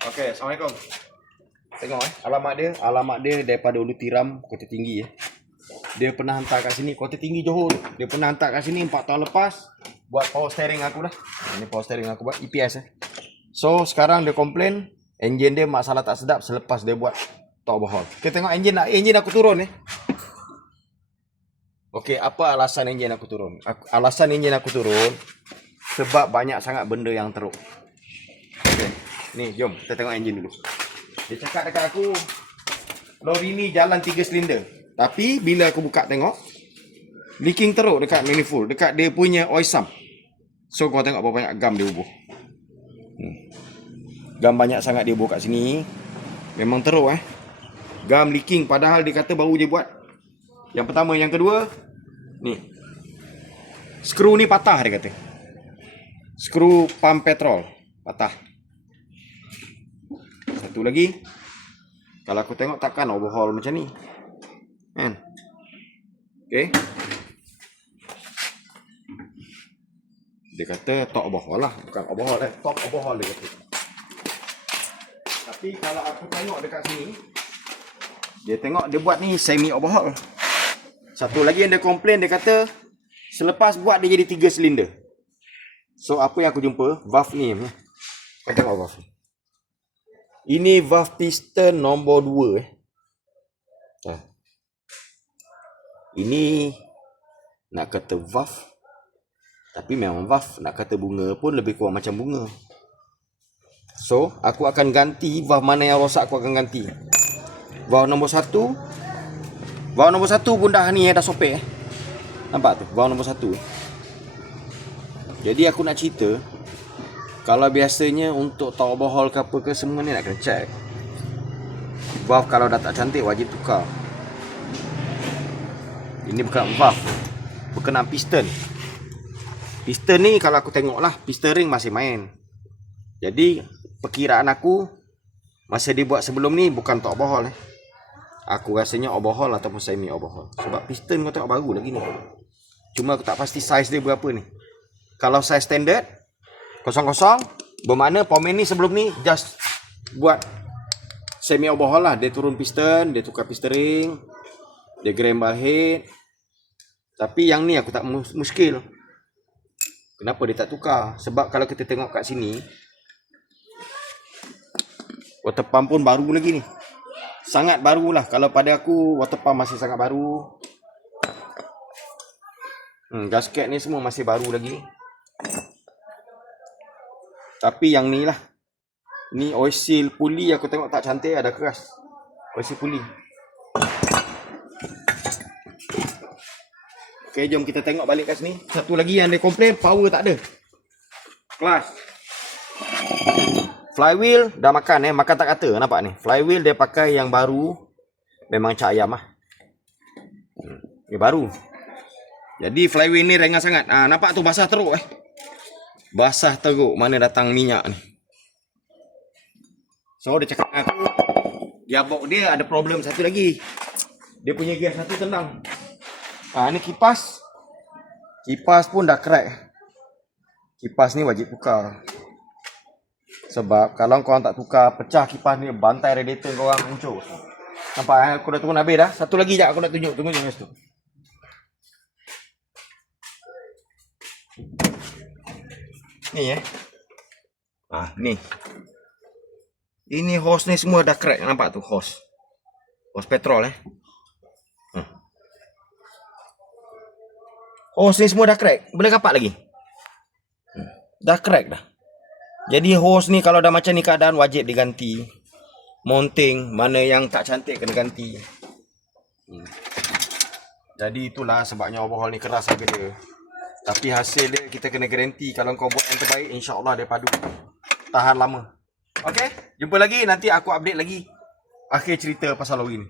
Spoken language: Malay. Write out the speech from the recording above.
Okey, Assalamualaikum. Tengok alamat dia daripada Ulu Tiram, Kota Tinggi . Dia pernah hantar kat sini, Kota Tinggi Johor. Dia pernah hantar kat sini 4 tahun lepas buat power steering aku lah. Ini power steering aku buat EPS . So sekarang dia komplain enjin dia masalah tak sedap selepas dia buat tok overhaul. Kita tengok enjin aku turun . Okey, apa alasan enjin aku turun? Alasan enjin aku turun sebab banyak sangat benda yang teruk. Okey, ni jom kita tengok enjin dulu. Dia cakap dekat aku, lori ni jalan 3 silinder. Tapi bila aku buka tengok, leaking teruk dekat manifold, dekat dia punya oil sump. So kau tengok berapa banyak gam dia ubuh. Gam banyak sangat dia ubuh kat sini. Memang teruk . Gam leaking padahal dia kata baru je buat. Yang pertama, yang kedua, ni. Skru ni patah dia kata. Skru pump petrol patah. Satu lagi, kalau aku tengok takkan overhaul macam ni. Kan? Okey. Dia kata top overhaul lah, bukan overhaul top overhaul dia kata. Tapi kalau aku tengok dekat sini, dia tengok dia buat ni semi overhaul. Satu lagi yang dia komplain, dia kata selepas buat dia jadi 3 silinder. So apa yang aku jumpa, valve ni. Kau tengok valve ni. Ini valve piston nombor 2 . Ini nak kata valve, tapi memang valve. Nak kata bunga pun lebih kurang macam bunga. So aku akan ganti valve mana yang rosak, aku akan ganti. Valve nombor 1. Valve nombor 1 pun dah ni dah sopek . Nampak tu valve nombor 1 . Jadi aku nak cerita, kalau biasanya untuk top overhaul ke apa ke semua ni nak kena check. Valve kalau dah tak cantik wajib tukar. Ini bukan valve, berkenaan piston. Piston ni kalau aku tengok lah, piston ring masih main. Jadi perkiraan aku, masa dia buat sebelum ni bukan top overhaul . Aku rasanya overhaul ataupun semi overhaul. Sebab piston kau tengok baru lagi ni. Cuma aku tak pasti saiz dia berapa ni. Kalau saiz standard 00, bermakna Pomen ni sebelum ni just buat semi overhaul lah. Dia turun piston, dia tukar piston ring, dia grambal head. Tapi yang ni aku tak muskil. Kenapa dia tak tukar? Sebab kalau kita tengok kat sini, water pump pun baru lagi ni. Sangat baru lah. Kalau pada aku, water pump masih sangat baru. Gasket ni semua masih baru lagi. Tapi yang ni lah. Ni oil seal puli aku tengok tak cantik, ada keras. Oil seal puli. Okey, jom kita tengok balik kat sini. Satu lagi yang dia komplain, power tak ada. Kelas. Flywheel dah makan makan tak kata, nampak ni. Flywheel dia pakai yang baru. Memang cak ayam lah. Ni baru. Jadi flywheel ni ringan sangat. Nampak tu basah teruk Basah teruk, mana datang minyak ni. So dia cakap dengan aku, gearbox dia ada problem satu lagi. Dia punya gear satu tendang. Ni kipas. Kipas pun dah crack. Kipas ni wajib tukar. Sebab kalau korang tak tukar, pecah kipas ni, bantai radiator korang hancur. Nampak aku dah turun habis dah. Satu lagi jap aku nak tunjuk. Tunggu je situ. Ni ni. Ini hose ni semua dah crack, nampak tu hose. Hose petrol Hose ni semua dah crack. Boleh rapat lagi. Dah crack dah. Jadi hose ni kalau dah macam ni keadaan wajib diganti. Mounting mana yang tak cantik kena ganti. Jadi itulah sebabnya overhaul ni keras harga dia. Tapi hasil dia kita kena garanti. Kalau kau buat yang terbaik, insya-Allah dia padu tahan lama. Okey, jumpa lagi, nanti aku update lagi akhir cerita pasal lori ni.